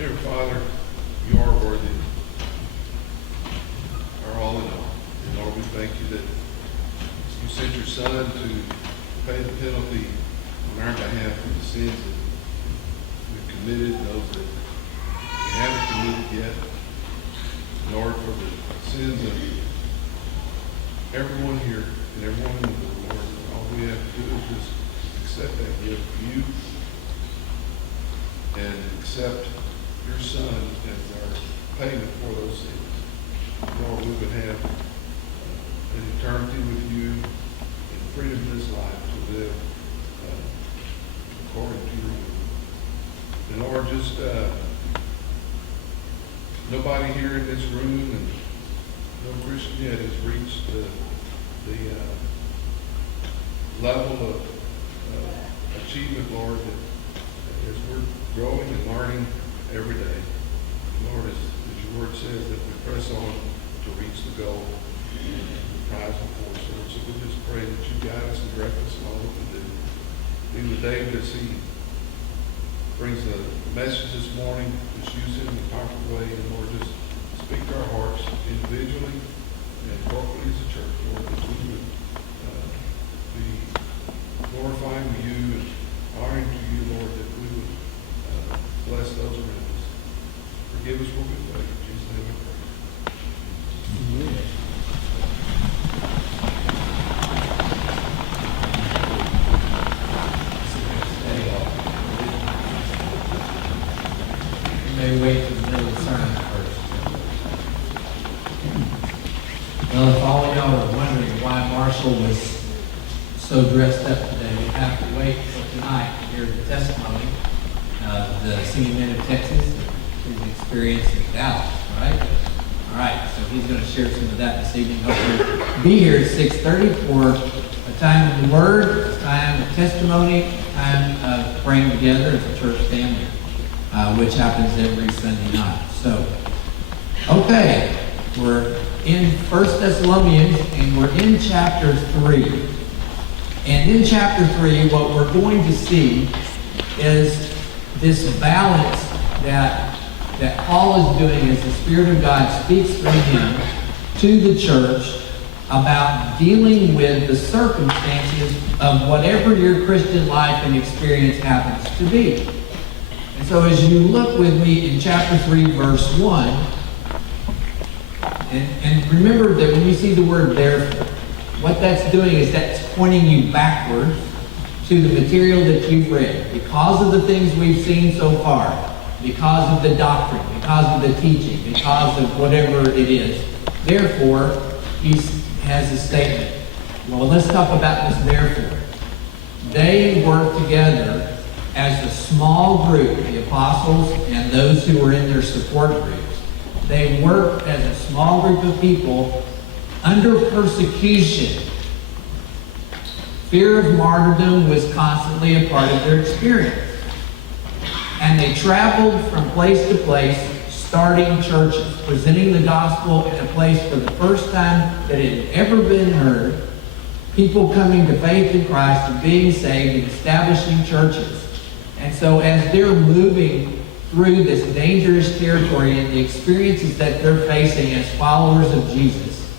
Dear Father, you are worthy, our all in all. And Lord, we thank you that you sent your Son to pay the penalty on our behalf for the sins that we've committed, those that we haven't committed yet. Lord, for the sins of everyone here and everyone in the world, Lord, all we have to do is just accept that gift of you and accept your Son as our payment for those sins. Lord, we would have an eternity with you and freedom in this life to live according to your will. And Lord, just nobody here in this room and no Christian yet has reached the level of achievement, Lord, that as we're growing and learning every day, Lord, as your word says, that we press on to reach the goal and the prize before us, Lord. So we just pray that you guide us and direct us in all that we do. Be with David as he brings the message this morning. Just use it in a powerful way, and Lord, just speak to our hearts individually and corporately as a church, Lord, that we would be glorifying you and honoring to you, Lord, that we would bless those around us. Forgive us what we've done. In Jesus' name we pray. Amen. You may wait till the middle of the sermon first. Well, if all of y'all are wondering why Marshall was so dressed up today, we have to wait till tonight to hear the testimony of the Singing Men of Texas, his experience in Dallas, right? All right, so he's going to share some of that this evening. Hopefully be here at 6:30 for a time of the Word, a time of testimony, a time of praying together as a church family, which happens every Sunday night. So, okay, we're in 1 Thessalonians, and we're in chapter 3. And in chapter 3, what we're going to see is this balance that Paul is doing as the Spirit of God speaks through him to the church about dealing with the circumstances of whatever your Christian life and experience happens to be. And so as you look with me in chapter 3, verse 1, and remember that when you see the word therefore, what that's doing is that's pointing you backwards to the material that you've read. Because of the things we've seen so far, because of the doctrine, because of the teaching, because of whatever it is. Therefore, he has a statement. Well, let's talk about this therefore. They work together as a small group, the apostles and those who were in their support groups. They worked as a small group of people under persecution. Fear of martyrdom was constantly a part of their experience. And they traveled from place to place, starting churches, presenting the gospel in a place for the first time that it had ever been heard, people coming to faith in Christ and being saved and establishing churches. And so as they're moving through this dangerous territory and the experiences that they're facing as followers of Jesus,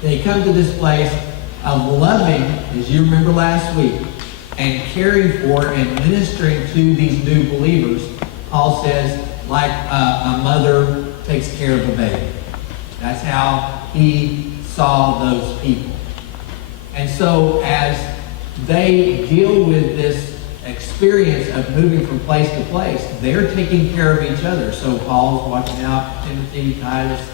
they come to this place of loving, as you remember last week, and caring for and ministering to these new believers. Paul says, like a mother takes care of a baby. That's how he saw those people. And so as they deal with this experience of moving from place to place, they're taking care of each other. So Paul's watching out Timothy, Titus,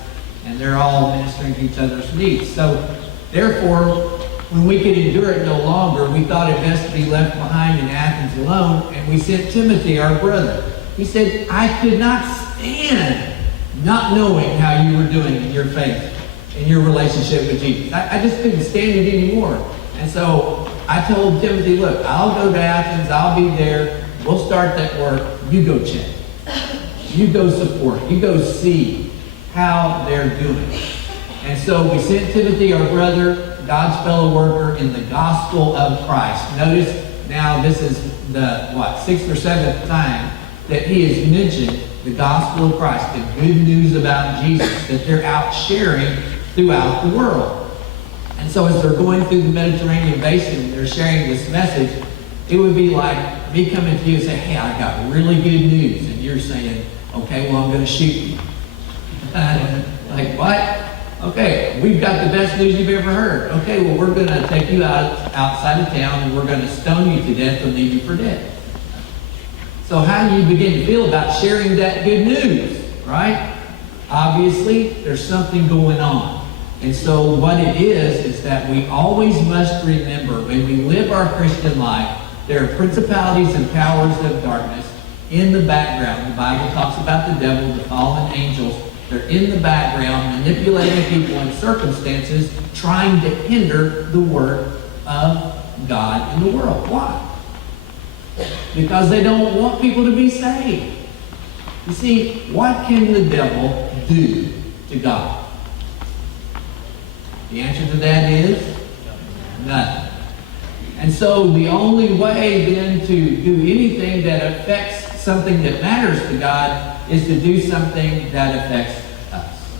and they're all ministering to each other's needs. So therefore, when we could endure it no longer, we thought it best to be left behind in Athens alone, and we sent Timothy, our brother. He said, I could not stand not knowing how you were doing in your faith, in your relationship with Jesus. I just couldn't stand it anymore. And so I told Timothy, look, I'll go to Athens, I'll be there, we'll start that work, you go check. You go support, you go see how they're doing. And so we sent Timothy, our brother, God's fellow worker in the gospel of Christ. Notice now this is the, 6th or 7th time that he has mentioned the gospel of Christ, the good news about Jesus, that they're out sharing throughout the world. And so as they're going through the Mediterranean basin and they're sharing this message, it would be like me coming to you and saying, hey, I got really good news. And you're saying, okay, well, I'm going to shoot you. Like, what? Okay, we've got the best news you've ever heard. Okay, well, we're going to take you outside of town and we're going to stone you to death and leave you for dead. So how do you begin to feel about sharing that good news, right? Obviously, there's something going on. And so what it is that we always must remember when we live our Christian life, there are principalities and powers of darkness in the background. The Bible talks about the devil, the fallen angels. They're in the background, manipulating people in circumstances, trying to hinder the work of God in the world. Why? Because they don't want people to be saved. You see, what can the devil do to God? The answer to that is nothing. And so the only way then to do anything that affects something that matters to God is to do something that affects us.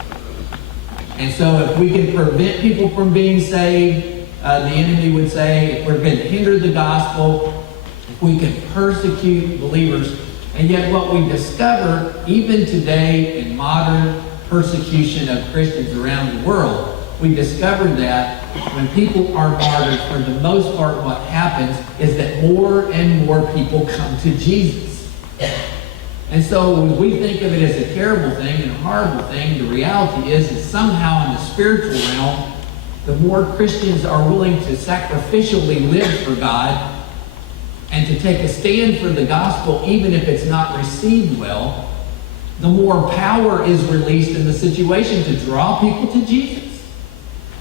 And so if we can prevent people from being saved, the enemy would say, if we're going to hinder the gospel, if we can persecute believers. And yet what we discover, even today in modern persecution of Christians around the world, we discover that when people are martyred, for the most part, what happens is that more and more people come to Jesus. And so when we think of it as a terrible thing and a horrible thing, the reality is that somehow in the spiritual realm, the more Christians are willing to sacrificially live for God and to take a stand for the gospel, even if it's not received well, the more power is released in the situation to draw people to Jesus.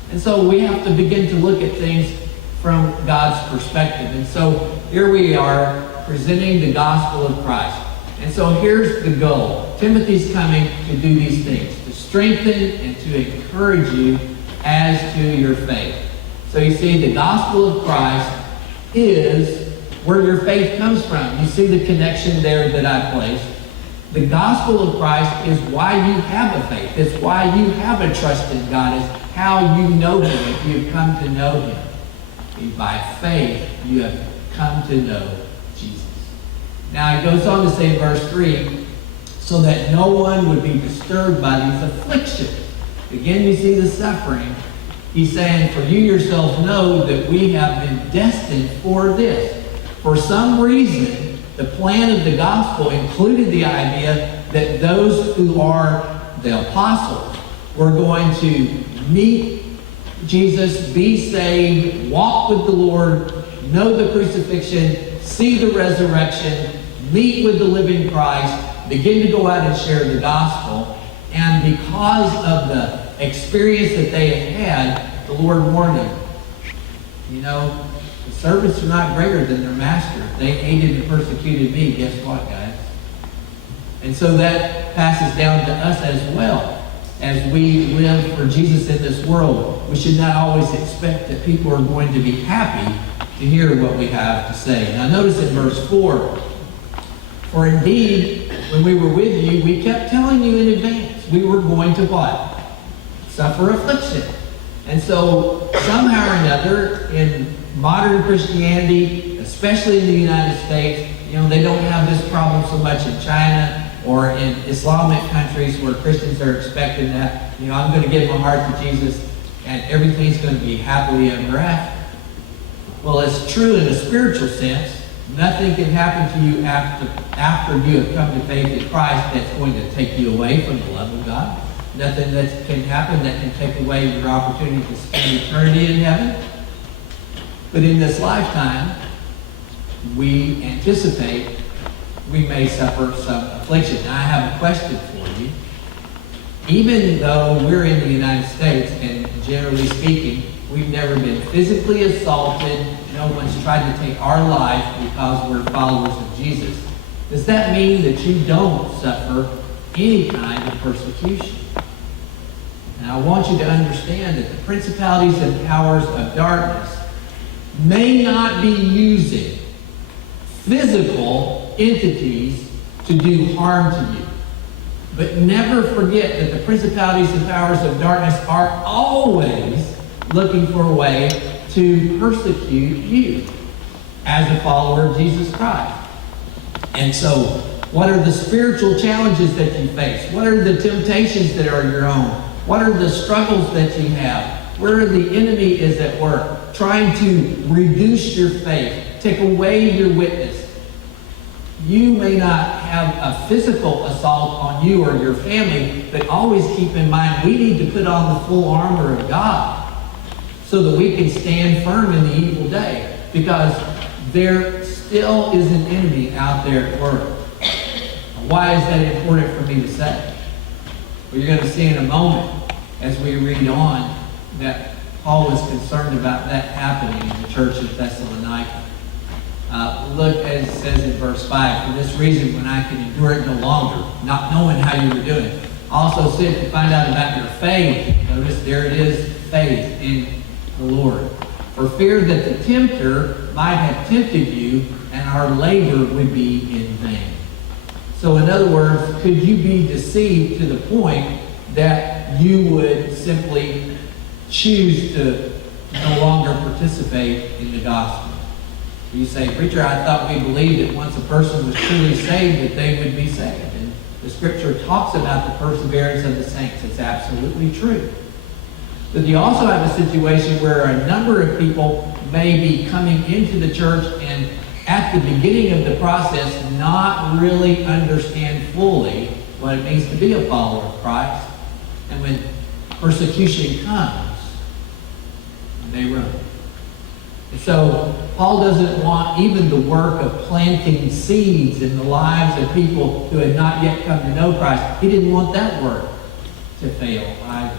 And so we have to begin to look at things from God's perspective. And so here we are presenting the gospel of Christ. And so here's the goal. Timothy's coming to do these things, to strengthen and to encourage you as to your faith. So you see, the gospel of Christ is where your faith comes from. You see the connection there that I placed. The gospel of Christ is why you have a faith. It's why you have a trust in God. It's how you know Him if you've come to know Him. By faith, you have come to know Jesus. Now, it goes on to say in verse 3, so that no one would be disturbed by these afflictions. Again, you see the suffering. He's saying, for you yourselves know that we have been destined for this. For some reason, the plan of the gospel included the idea that those who are the apostles were going to meet Jesus, be saved, walk with the Lord, know the crucifixion, see the resurrection, meet with the living Christ, begin to go out and share the gospel. And because of the experience that they had had, the Lord warned them, you know, the servants are not greater than their master. If they hated and persecuted me, guess what, guys? And so that passes down to us as well. As we live for Jesus in this world, we should not always expect that people are going to be happy to hear what we have to say. Now notice in verse 4, for indeed, when we were with you, we kept telling you in advance we were going to what? Suffer affliction. And so somehow or another, in modern Christianity, especially in the United States, you know, they don't have this problem so much in China or in Islamic countries where Christians are expecting that, you know, I'm going to give my heart to Jesus and everything's going to be happily ever after. Well, it's true in a spiritual sense. Nothing can happen to you after you have come to faith in Christ that's going to take you away from the love of God. Nothing that can happen that can take away your opportunity to spend eternity in heaven. But in this lifetime, we anticipate we may suffer some affliction. Now, I have a question for you. Even though we're in the United States, and generally speaking, we've never been physically assaulted, no one's tried to take our life because we're followers of Jesus, does that mean that you don't suffer any kind of persecution? And I want you to understand that the principalities and powers of darkness may not be using physical entities to do harm to you. But never forget that the principalities and powers of darkness are always looking for a way to persecute you as a follower of Jesus Christ. And so, what are the spiritual challenges that you face? What are the temptations that are your own? What are the struggles that you have? Where the enemy is at work, trying to reduce your faith, take away your witness. You may not have a physical assault on you or your family, but always keep in mind we need to put on the full armor of God so that we can stand firm in the evil day, because there still is an enemy out there at work. Why is that important for me to say? Well, you're going to see in a moment as we read on that Paul was concerned about that happening in the church of Thessalonica. Look as it says in verse 5, "For this reason, when I can endure it no longer, not knowing how you were doing, also sent to find out about your faith." Notice there it is, faith in the Lord. "For fear that the tempter might have tempted you, and our labor would be in vain." So in other words, could you be deceived to the point that you would simply choose to no longer participate in the gospel? You say, "Preacher, I thought we believed that once a person was truly saved that they would be saved." And the scripture talks about the perseverance of the saints. It's absolutely true. But you also have a situation where a number of people may be coming into the church and at the beginning of the process not really understand fully what it means to be a follower of Christ. And when persecution comes, they run. And so Paul doesn't want even the work of planting seeds in the lives of people who had not yet come to know Christ. He didn't want that work to fail either.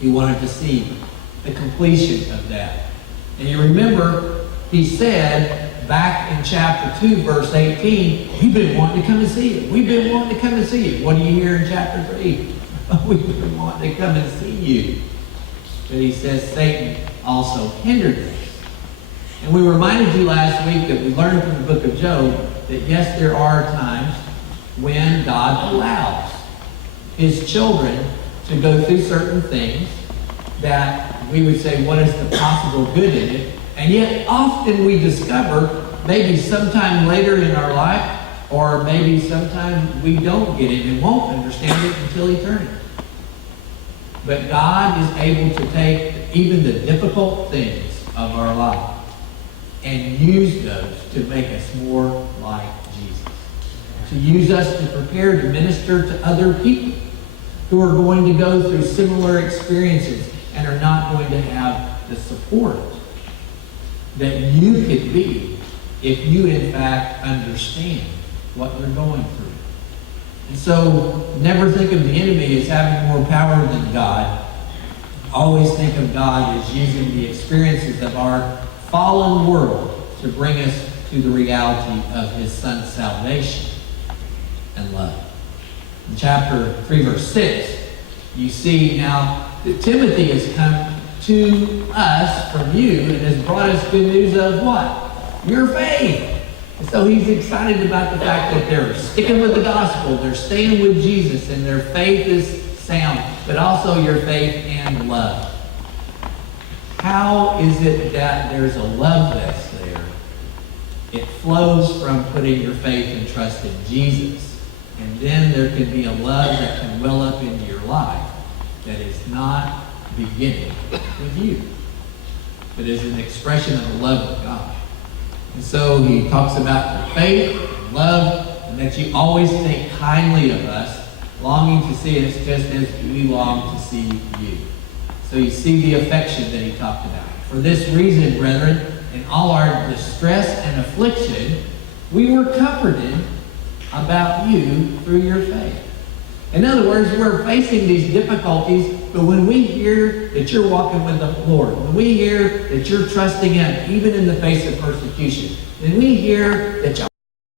He wanted to see the completion of that. And you remember, he said back in chapter 2, verse 18, "We've been wanting to come and see you. We've been wanting to come and see you." What do you hear in chapter 3? "We've been wanting to come and see you." But he says Satan also hindered us. And we reminded you last week that we learned from the book of Job that yes, there are times when God allows his children to go through certain things that we would say, what is the possible good in it? And yet often we discover, maybe sometime later in our life, or maybe sometime we don't get it and won't understand it until eternity. But God is able to take even the difficult things of our life and use those to make us more like Jesus. To use us to prepare to minister to other people who are going to go through similar experiences and are not going to have the support that you could be if you in fact understand what they're going through. And so never think of the enemy as having more power than God. Always think of God as using the experiences of our fallen world to bring us to the reality of his Son's salvation and love. In chapter 3, verse 6, you see now that Timothy has come to us from you and has brought us good news of what? Your faith. And so he's excited about the fact that they're sticking with the gospel, they're staying with Jesus, and their faith is sound, but also your faith and love. How is it that there's a love that's there? It flows from putting your faith and trust in Jesus. And then there can be a love that can well up into your life that is not beginning with you, but is an expression of the love of God. And so he talks about your faith and love, and that you always think kindly of us, longing to see us just as we long to see you. So you see the affection that he talked about. For this reason, brethren, in all our distress and affliction, we were comforted about you through your faith. In other words, we're facing these difficulties, but when we hear that you're walking with the Lord, when we hear that you're trusting him, even in the face of persecution, when we hear that you